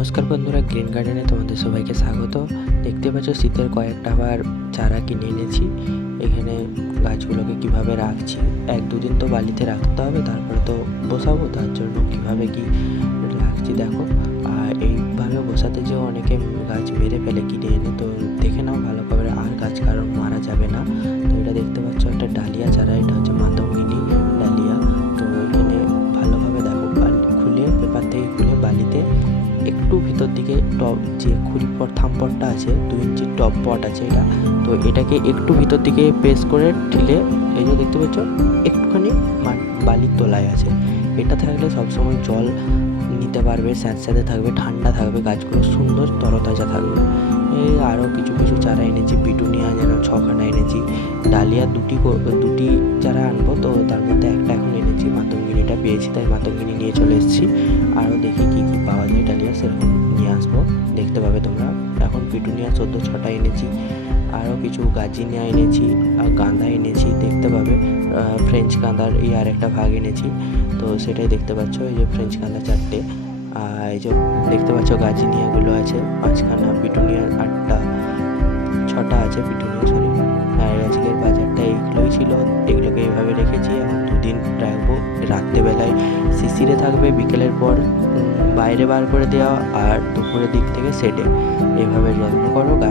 নমস্কার বন্ধুরা গ্রিন গার্ডেনে তোমাদের সবাইকে স্বাগত। দেখতে পাচ্ছ, শীতের কয়েকটা আবার চারা কিনে এনেছি। এখানে গাছগুলোকে কীভাবে রাখছি, এক দুদিন তো বালিতে রাখতে হবে, তারপরে তো বসাবো, তার জন্য কীভাবে কি রাখছি দেখো। আর এইভাবে বসাতে যেও অনেকে গাছ মেরে ফেলে কিনে এনে, তো দেখে নাও ভালো করে আর গাছ কারণ মারা যাবে একটু ভিতর দিকে টপ যে খুলি পট থাম পটটা আছে, দু ইঞ্চি টপ পট আছে এটা। তো এটাকে একটু ভিতর দিকে প্রেস করে ঠেলে, এই যে দেখতে পাচ্ছ, একটুখানি বালির তলায় আছে। এটা থাকলে সবসময় জল নিতে পারবে স্যাঁতস্যাঁতে থাকবে, ঠান্ডা থাকবে, গাছগুলো সুন্দর তরতাজা থাকবে। এই আরও কিছু কিছু চারা এনেছি পিটুনিয়া যেন ছখানা এনেছি। ডালিয়া দুটি দুটি চারা আনব, তো পেয়েছি তাই মাতঙ্গিনী নিয়ে চলে এসেছি। আরও দেখি কী কী পাওয়া যায় ডালিয়া সেরকম নিয়ে আসব। দেখতে পাবে তোমরা। এখন পিটুনিয়া চোদ্দ ছটা এনেছি। আরও কিছু গাজিনিয়া এনেছি, আর গাঁদা এনেছি, দেখতে পাবে। ফ্রেঞ্চ গাঁদার এই আর একটা ভাগ এনেছি। তো সেটাই দেখতে পাচ্ছ, এই যে ফ্রেঞ্চ গাঁদা চারটে। আর এই যে দেখতে পাচ্ছ গাজিনিয়াগুলো আছে। পাঁচখানা পিটুনিয়া আটটা, ছটা আছে, পিটুনিয়া সরি দুদিন রাখব। রাত্রেবেলায় শিশিরে থাকবে, বিকেলের পর বাইরে বার করে দেওয়া আর দুপুরের দিক থেকে সেটে এভাবে যত্ন করো গাছ